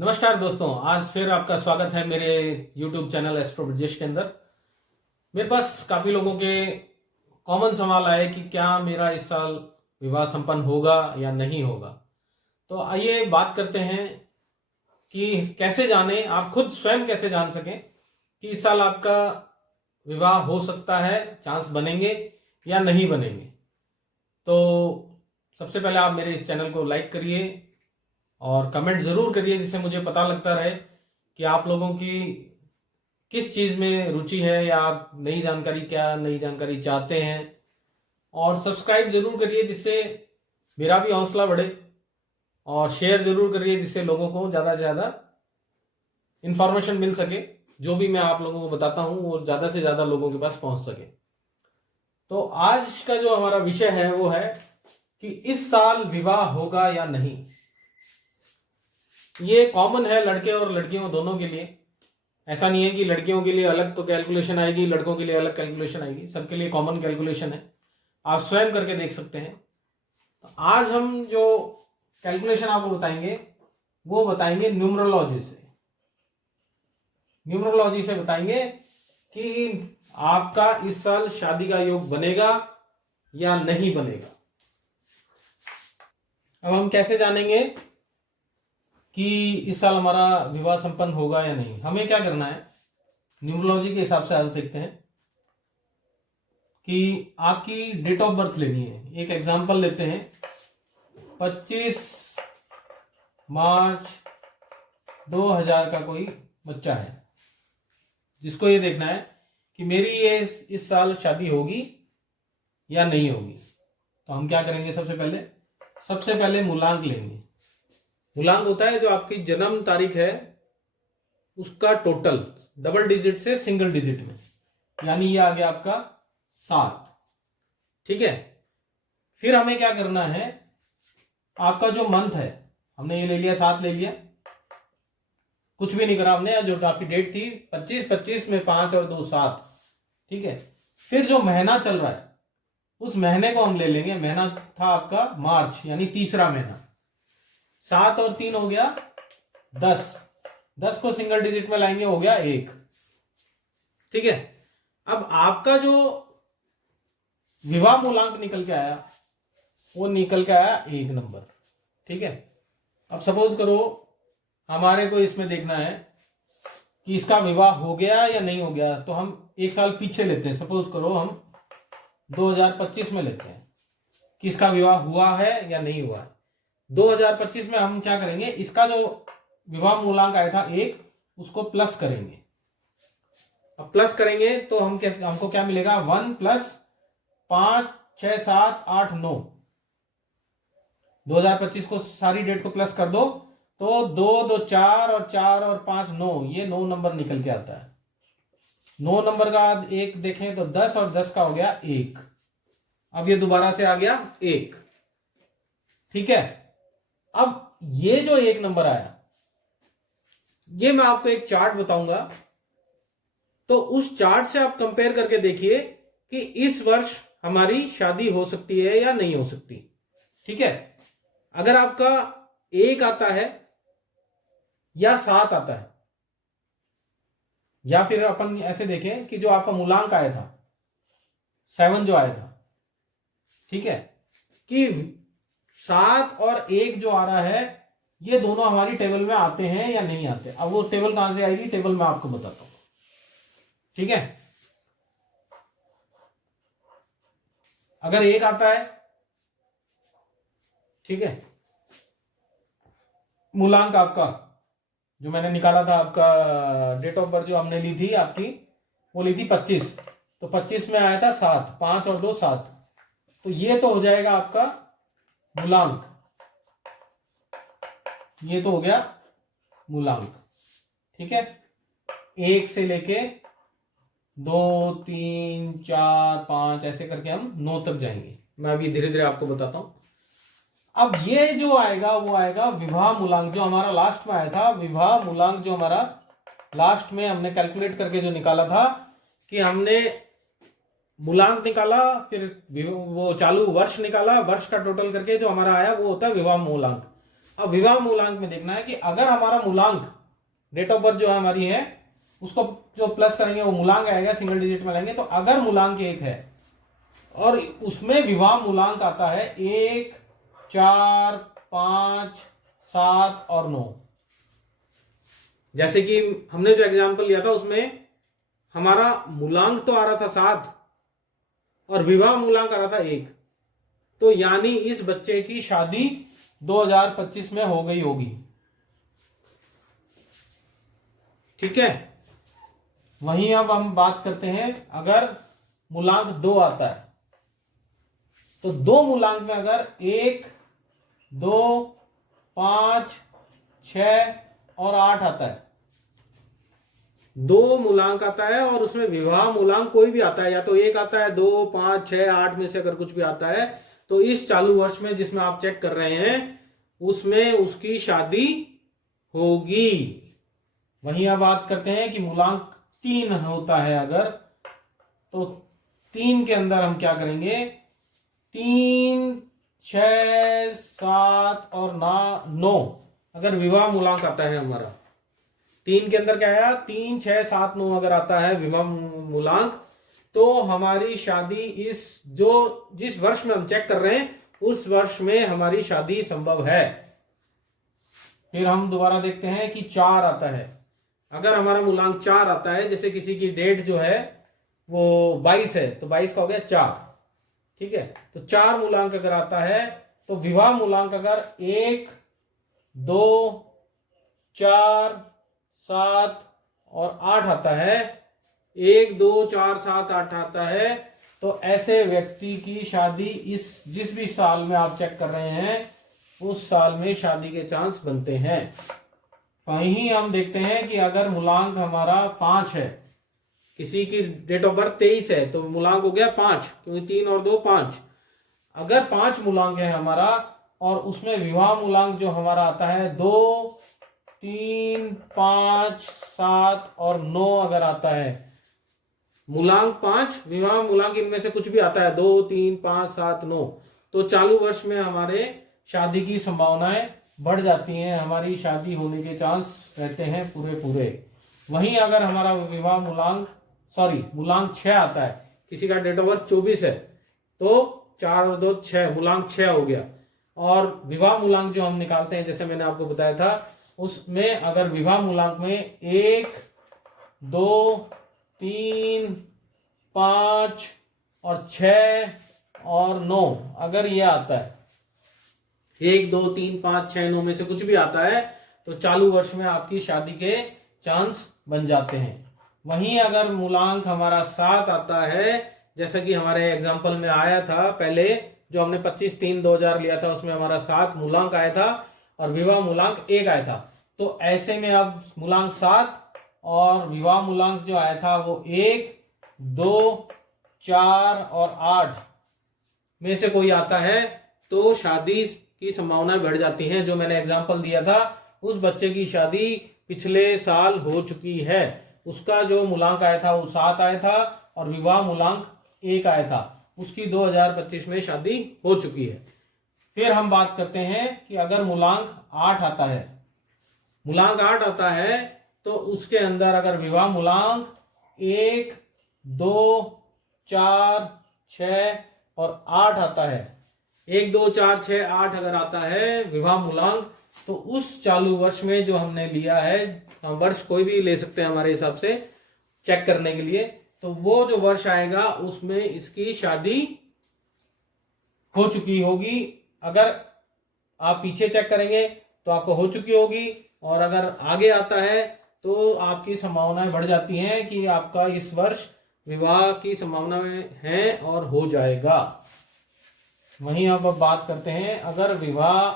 नमस्कार दोस्तों, आज फिर आपका स्वागत है मेरे YouTube चैनल एस्ट्रो ब्रजेश के अंदर। मेरे पास काफ़ी लोगों के कॉमन सवाल आए कि क्या मेरा इस साल विवाह संपन्न होगा या नहीं होगा। तो आइए बात करते हैं कि कैसे जाने, आप खुद स्वयं कैसे जान सकें कि इस साल आपका विवाह हो सकता है, चांस बनेंगे या नहीं बनेंगे। तो सबसे पहले आप मेरे इस चैनल को लाइक करिए और कमेंट ज़रूर करिए, जिससे मुझे पता लगता रहे कि आप लोगों की किस चीज़ में रुचि है या आप नई जानकारी चाहते हैं। और सब्सक्राइब ज़रूर करिए जिससे मेरा भी हौसला बढ़े, और शेयर ज़रूर करिए जिससे लोगों को ज़्यादा से ज़्यादा इन्फॉर्मेशन मिल सके। जो भी मैं आप लोगों को बताता हूँ वो ज़्यादा से ज़्यादा लोगों के पास पहुँच सके। तो आज का जो हमारा विषय है वो है कि इस साल विवाह होगा या नहीं। ये कॉमन है लड़के और लड़कियों दोनों के लिए। ऐसा नहीं है कि लड़कियों के लिए अलग तो कैलकुलेशन आएगी, लड़कों के लिए अलग कैलकुलेशन आएगी, सबके लिए कॉमन कैलकुलेशन है। आप स्वयं करके देख सकते हैं। तो आज हम जो कैलकुलेशन आपको बताएंगे वो बताएंगे न्यूमरोलॉजी से। न्यूमरोलॉजी से बताएंगे कि आपका इस साल शादी का योग बनेगा या नहीं बनेगा। अब हम कैसे जानेंगे कि इस साल हमारा विवाह संपन्न होगा या नहीं। हमें क्या करना है, न्यूमरोलॉजी के हिसाब से आज देखते हैं कि आपकी डेट ऑफ बर्थ लेनी है। एक एग्जांपल लेते हैं, 25 मार्च 2000 का कोई बच्चा है जिसको ये देखना है कि मेरी ये इस साल शादी होगी या नहीं होगी। तो हम क्या करेंगे, सबसे पहले मूलांक लेंगे। मूलांक होता है जो आपकी जन्म तारीख है उसका टोटल डबल डिजिट से सिंगल डिजिट में, यानी ये आ गया आपका 7। ठीक है। फिर हमें क्या करना है, आपका जो मंथ है हमने ये ले लिया, 7 ले लिया, कुछ भी नहीं करा हमने। जो आपकी डेट थी 25 में 5 और 2 7। ठीक है। फिर जो महीना चल रहा है उस महीने को हम ले लेंगे। महीना था आपका मार्च, यानी तीसरा महीना। 7 और 3 हो गया 10। 10 को सिंगल डिजिट में लाएंगे, हो गया 1। ठीक है। अब आपका जो विवाह मूलांक निकल के आया वो निकल के आया 1 नंबर। ठीक है। अब सपोज करो हमारे को इसमें देखना है कि इसका विवाह हो गया या नहीं हो गया, तो हम एक साल पीछे लेते हैं। सपोज करो हम 2025 में लेते हैं कि इसका विवाह हुआ है या नहीं हुआ है। 2025 में हम क्या करेंगे, इसका जो विवाह मूलांक आया था 1, उसको प्लस करेंगे। अब प्लस करेंगे तो हमको क्या मिलेगा, 1 + 5 6 7 8 9। 2025 को सारी डेट को प्लस कर दो तो 2 2 4 और 4 और 5 9, ये 9 नंबर निकल के आता है। 9 नंबर का एक देखें तो 10 और 10 का हो गया 1। अब ये दोबारा से आ गया 1। ठीक है। अब ये जो 1 नंबर आया, ये मैं आपको एक चार्ट बताऊंगा, तो उस चार्ट से आप कंपेयर करके देखिए कि इस वर्ष हमारी शादी हो सकती है या नहीं हो सकती। ठीक है। अगर आपका 1 आता है या 7 आता है, या फिर अपन ऐसे देखें कि जो आपका मूलांक आया था 7 जो आया था, ठीक है, कि 7 और 1 जो आ रहा है ये दोनों हमारी टेबल में आते हैं या नहीं आते। अब वो टेबल कहां से आएगी, टेबल मैं आपको बताता हूं। ठीक है। अगर 1 आता है, ठीक है, मूलांक आपका जो मैंने निकाला था, आपका डेट ऑफ बर्थ जो हमने ली थी आपकी, वो ली थी 25। तो 25 में आया था 7, 5 और 2 7। तो ये तो हो जाएगा आपका मूलांक, ये तो हो गया मूलांक। ठीक है। 1 से लेके 2 3 4 5 ऐसे करके हम 9 तक जाएंगे। मैं अभी धीरे धीरे आपको बताता हूं। अब ये जो आएगा वो आएगा विवाह मूलांक, जो हमारा लास्ट में आया था। विवाह मूलांक जो हमारा लास्ट में हमने कैलकुलेट करके जो निकाला था, कि हमने मूलांक निकाला, फिर वो चालू वर्ष निकाला, वर्ष का टोटल करके जो हमारा आया वो होता है विवाह मूलांक। अब विवाह मूलांक में देखना है कि अगर हमारा मूलांक डेट ऑफ बर्थ जो हमारी है उसको जो प्लस करेंगे वो मूलांक आएगा, सिंगल डिजिट में लेंगे। तो अगर मूलांक 1 है और उसमें विवाह मूलांक आता है 1, 4, 5, 7 और 9, जैसे कि हमने जो एग्जाम्पल लिया था उसमें हमारा मूलांक तो आ रहा था 7 और विवाह मूलांक आ रहा था 1, तो यानी इस बच्चे की शादी 2025 में हो गई होगी। ठीक है। वहीं अब हम बात करते हैं अगर मूलांक 2 आता है, तो 2 मूलांक में अगर 1, 2, 5, 6 और 8 आता है, 2 मूलांक आता है और उसमें विवाह मूलांक कोई भी आता है, या तो 1 आता है, 2, 5, 6, 8 में से अगर कुछ भी आता है, तो इस चालू वर्ष में जिसमें आप चेक कर रहे हैं उसमें उसकी शादी होगी। वहीं अब बात करते हैं कि मूलांक 3 होता है अगर, तो 3 के अंदर हम क्या करेंगे, 3, 6, 7 और 9 अगर विवाह मूलांक आता है हमारा, 3 के अंदर क्या आया, 3, 6, 7, 9 अगर आता है विवाह मूलांक, तो हमारी शादी जिस वर्ष में हम चेक कर रहे हैं उस वर्ष में हमारी शादी संभव है। फिर हम दोबारा देखते हैं कि 4 आता है, अगर हमारा मूलांक 4 आता है, जैसे किसी की डेट जो है वो 22 है, तो 22 का हो गया 4। ठीक है, तो 4 मूलांक अगर आता है तो विवाह मूलांक अगर 1, 2, 4, 7 और 8 आता है, 1, 2, 4, 7, 8 आता है, तो ऐसे व्यक्ति की शादी जिस भी साल में आप चेक कर रहे हैं उस साल में शादी के चांस बनते हैं। वहीं हम देखते हैं कि अगर मूलांक हमारा 5 है, किसी की डेट ऑफ बर्थ 23 है, तो मूलांक हो गया 5, क्योंकि 3 और 2 5। अगर 5 मूलांक है हमारा और उसमें विवाह मूलांक जो हमारा आता है 2, 3, 5, 7 और 9 अगर आता है, मूलांक 5 विवाह मूलांक इनमें से कुछ भी आता है 2, 3, 5, 7, 9, तो चालू वर्ष में हमारे शादी की संभावनाएं बढ़ जाती हैं, हमारी शादी होने के चांस रहते हैं पूरे। वहीं अगर हमारा विवाह मूलांक 6 आता है, किसी का डेट ऑफ बर्थ 24 है, तो 4 और 2 6, मूलांक 6 हो गया। और विवाह मूलांक जो हम निकालते हैं, जैसे मैंने आपको बताया था, उसमें अगर विवाह मूलांक में 1, 2, 3, 5 और 6 और 9 अगर ये आता है, 1, 2, 3, 5, 6, 9 में से कुछ भी आता है, तो चालू वर्ष में आपकी शादी के चांस बन जाते हैं। वहीं अगर मूलांक हमारा 7 आता है, जैसा कि हमारे एग्जाम्पल में आया था पहले, जो हमने 25/3/2000 लिया था, उसमें हमारा 7 मूलांक आया था और विवाह मूलांक 1 आया था। तो ऐसे में अब मूलांक 7 और विवाह मूलांक जो आया था वो 1, 2, 4 और 8 में से कोई आता है, तो शादी की संभावनाएं बढ़ जाती हैं। जो मैंने एग्जाम्पल दिया था, उस बच्चे की शादी पिछले साल हो चुकी है, उसका जो मूलांक आया था वो 7 आया था और विवाह मूलांक 1 आया था, उसकी 2025 में शादी हो चुकी है। फिर हम बात करते हैं कि अगर मूलांक 8 आता है, तो उसके अंदर अगर विवाह मूलांक 1, 2, 4, 6 और 8 आता है, 1, 2, 4, 6, 8 अगर आता है विवाह मूलांक, तो उस चालू वर्ष में जो हमने लिया है, हम वर्ष कोई भी ले सकते हैं हमारे हिसाब से चेक करने के लिए, तो वो जो वर्ष आएगा उसमें इसकी शादी हो चुकी होगी। अगर आप पीछे चेक करेंगे तो आपको हो चुकी होगी, और अगर आगे आता है तो आपकी संभावनाएं बढ़ जाती हैं कि आपका इस वर्ष विवाह की संभावनाएं हैं और हो जाएगा। वहीं अब बात करते हैं, अगर विवाह,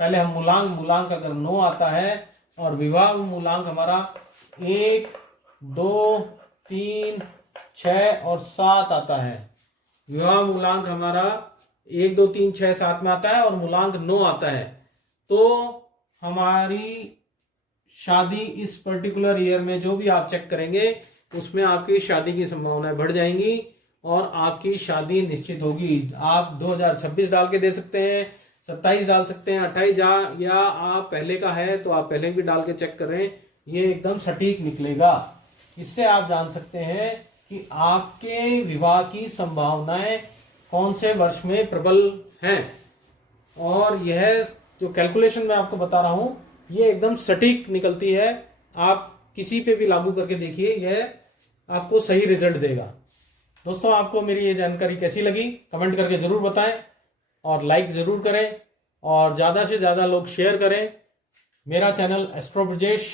पहले हम मूलांक अगर 9 आता है और विवाह मूलांक हमारा 1, 2, 3, 6 और 7 आता है, विवाह मूलांक हमारा 1, 2, 3, 6, 7 में आता है और मूलांक 9 आता है, तो हमारी शादी इस पर्टिकुलर ईयर में जो भी आप चेक करेंगे उसमें आपकी शादी की संभावनाएं बढ़ जाएंगी और आपकी शादी निश्चित होगी। आप 2026 डाल के दे सकते हैं, 27 डाल सकते हैं, 28 या आप पहले का है तो आप पहले भी डाल के चेक करें, ये एकदम सटीक निकलेगा। इससे आप जान सकते हैं कि आपके विवाह की संभावनाएं कौन से वर्ष में प्रबल हैं। और यह जो कैलकुलेशन मैं आपको बता रहा हूं ये एकदम सटीक निकलती है। आप किसी पे भी लागू करके देखिए, यह आपको सही रिजल्ट देगा। दोस्तों, आपको मेरी ये जानकारी कैसी लगी कमेंट करके जरूर बताएं और लाइक जरूर करें और ज़्यादा से ज़्यादा लोग शेयर करें। मेरा चैनल एस्ट्रो ब्रजेश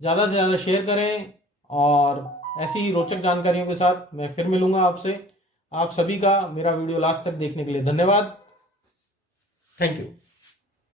ज़्यादा से ज़्यादा शेयर करें और ऐसी ही रोचक जानकारियों के साथ मैं फिर मिलूंगा आपसे। आप सभी का मेरा वीडियो लास्ट तक देखने के लिए धन्यवाद। Thank you.